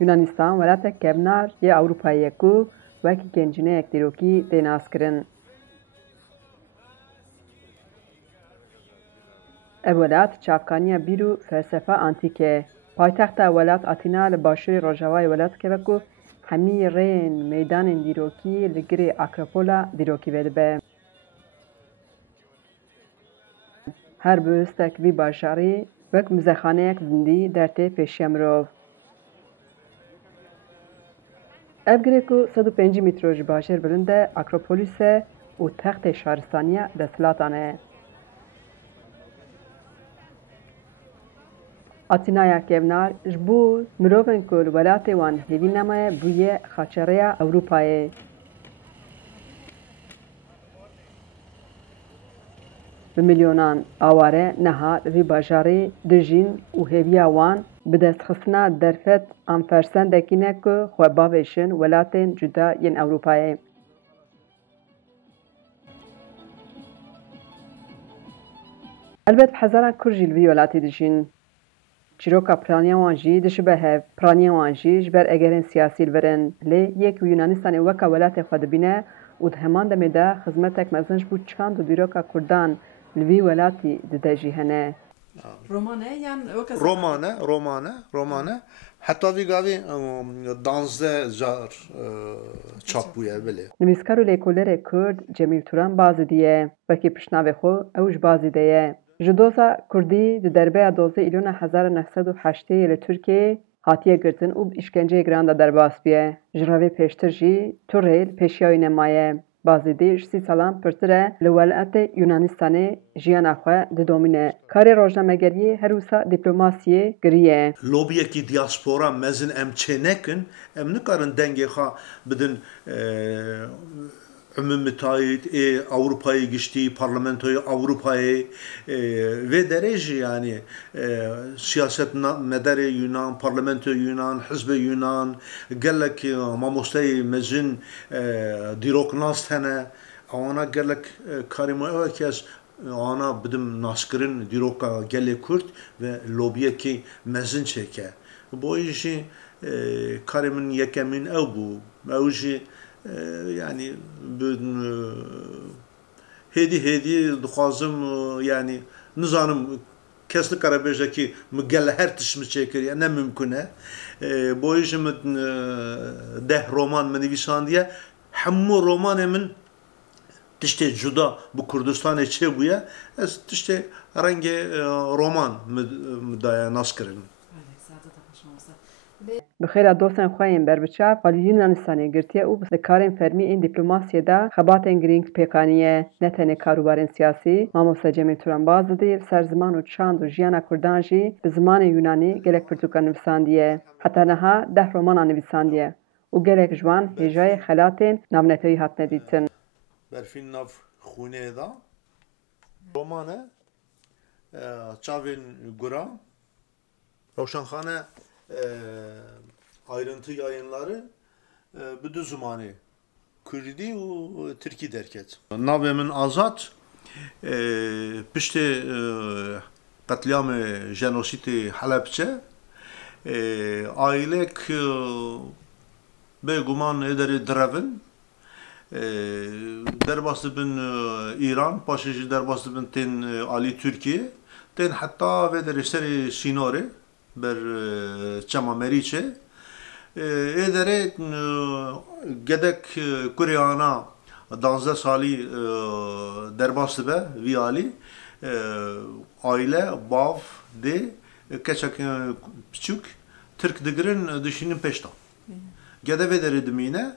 Yunanistan welatek kevnar yê Ewropayê ku wekî gêncîneyek dîrokî tê naskirin. Ev welat çavkaniya bîr û felsefa antîk e. Paytexta welat Atîna li başûrê Rojavayê welatekê ve ku hemî rêyên meydanên dîrokî li girê Akropola dîrokî vedibe. Her bihîstek vî bajarî wek muzexaneyek zindî dertê pêşiya mirov. Ev girê ku 105 mîtro ji bajêr bilind e, Akropolis e û textê şaristaniya desthilatan e. Atînaya kevnar ji bo mirovên ku li welatê wan hêvî nemaye bûye xaçereya Ewropayê. Bi milyonan aware niha li vî bajarê dijîn û hêviya wan bi destxistina derfet an fersendekî ne ku xwe bavêjin welatên cuda yên Ewropayê. Elbet bi hezaran Kurd jî li vî welatê dijîn. Çîroka piraniya wan jî dişibe hev, piraniya wan jî ji ber egerên siyasî li vir in. Lê yek û Yunanistanê weka welatê xwe dibîne û di heman demê de xizmetek mezin ji bo çand û dîroka Kurdan li vî welatî dide jî hene. Romane. Heta vî gavê 12 jar çap bûye bilê. Nivîskar û lêkolêrê Kurd Cemîl Turan bazî diye. Wekî piştnavê xwe ew ji bazî de ye. Ji doza Kurdî di derbeya 12 îlona 1980 li Tirkiyeyê hatiye girtin û bi îşkenceyê giran de derbas bûye. Ji revê pêştir jî Turê li pêşiya wî nemaye. Bazî dî ji 30 salan pirtir e li welatê Yunanistanê jiyana xwe didomîne. Karê rojnamegeriyê her wisa dîplomasiyê giriye. Lobiyekî diaspora mezin em çê nekin, em nikarin dengê xwe bidin Müttahit Avrupa'yı geçtiği parlamentoyu Avrupa'yı ve derece yani siyaset mederi Yunan, parlamento Yunan, hizbe Yunan, gelek mamostayı mezin diroknas tane, ana gelek karimo evkes ana bidim naskirin diroka gele Kürt ve lobiye ki mezin çeke. Bu işi karimin yekemin ev bu, evji yani hedi dixwazim yani nizanım kesli karabêjekî min gel her tişt çêkiriye ne mümkün e bo jî min deh roman min nivîsandiye hemû romanê min tiştê cuda bu Kurdistanê çêbûye ez tiştê rengê roman mi daye nas kirin. Bi xêra dostên xwe yên berbiçav, Alî Yunanistanê girtiye û li karên fermî ên dîplomasiyê de xebatên girîng pêkaniye. Ne tenê karûbarên siyasî, Mamoste Cemîl Turan baz didî li ser ziman û çand û jiyana Kurdan jî bi zimanê Yunanî gelek pirtûka nivîsandiye. Heta niha 10 romanan nivîsandiye û gelek ji wan hêjayê xelatên navnetewî hatine dîtin. Berfîn nav xûneyê da roman e çavên gura Rewşenxane ayrıntı yayınları bir de zamanı Kürdi ve Türkiye derket. Navê min Azat piştê qetlyamê jenosîtê Helepçe ailek bêguman êderê direvin derbas dibin İran, paşê jî derbas dibin tên alî Türkiye, tên heta vê derê serê Sînorê ber çema Meriçê êderê gedek Kuryana 12 salî derbas dibe vî alî aile bav dê keçek piçûk Türk digirin dişînin pêşta. Gede vê derê dimîne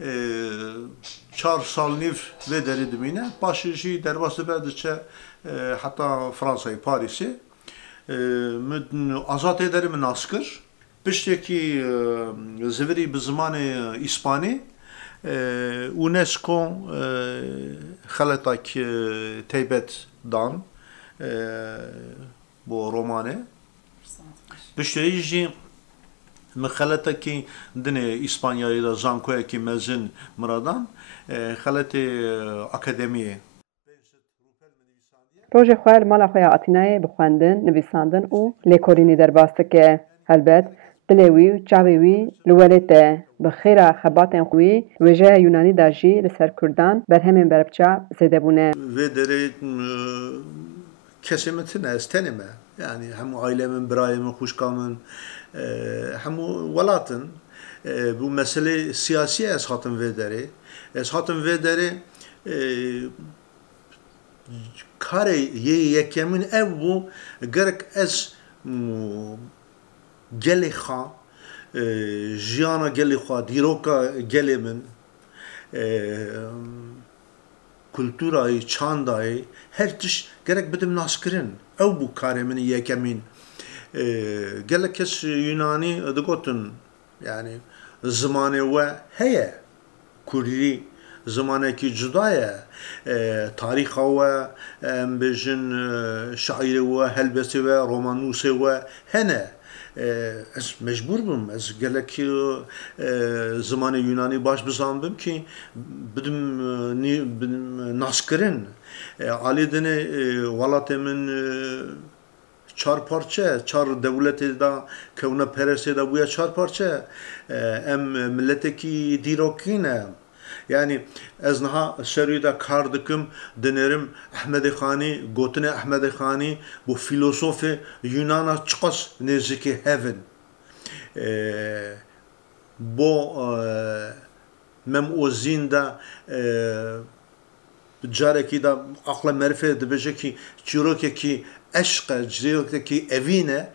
4 sal nîv vê derê dimîne paşê jî derbas dibe diçe heta Fransayê Parîsê. Azat êderê min nas kir piştekî zivirî bi zimanê İspanî UNESCO xeletek teybet dan bo romanê piştî jî min xeletekî dinê İspanyayê de zankoyekî mezin miradan xeletê akademiyê. Rojê xwe li mala xwe ya Atînayê bi xwendin, nivîsandin û lêkolînê derbas dike. Helbet, dilê wî û çavê wî li welêt de bi xêra xebatên wî wêjeya Yûnanî da jî li ser Kurdan berhemên berbiçav zêdebûne. Vê derê kesê min tune ez tenê me yani hemû ailê min birayê min xwişka min hemû welatin bu meselê siyasî ez hatim vê derê ez hatim vê derê karê yê yekemîn ev bû gerek ez gelê xwe jiyana gelê xwe dîroka gelê min kulturayê çandayê her tişt gerek bidim naskirin ew bû karê min yekemîn gelek kes Yûnanî digotin yani zimanê we heye Kurdî zimanekî cuda ye tarîxa we em bêjin şaîrê we helbestê we romanûsê we hene ez mecbûr bûm ez gelek zimanê Yûnanî baş bizanbim ki bidim naskirin alî dinê welatê min çar parçe, çar devletê da kewne peresê da bûye çar parçe em milletekî dîrokî ne yani ez niha serî de kar dikim dinêrim Ehmedê Xanî gotinê Ehmedê Xanî bu filosofê Yûnana çiqas nêzîkî hevin bo mem o zîn de carekî de aqla merifê dibêje ki çîrokekî eşq e çîrokekî evîn e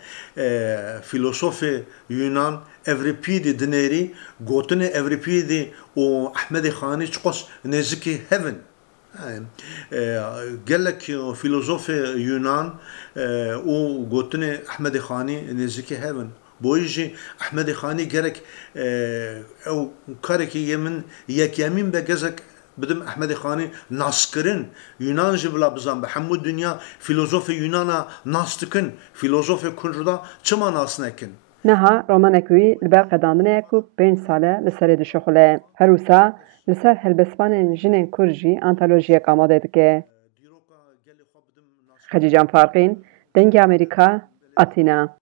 filosofê Yunan Evripîdî dinêrî gotinê Evripîdî û Ehmedê Xanî çiqas nêzîkî hevin gelek filozofê Yunan û gotinê Ehmedê Xanî nêzîkî hevin boî jî Ehmedê Xanî gerek ew karekî yê min yekemîn be gezek bidim Ehmedê Xanî naskirin Yunan jî bila bizan be hemû dünya filozofê Yunana nas dikin filozofê Kurda çima nas nekin Niha romanek wî li ber qedandinê ku 5 sale li serê dişuxile. Her wisa li ser helbestvanên jinên Kurd jî antolojiyek amade dike. Xecî Can Farqîn, Dengê Amerîka, Atîna.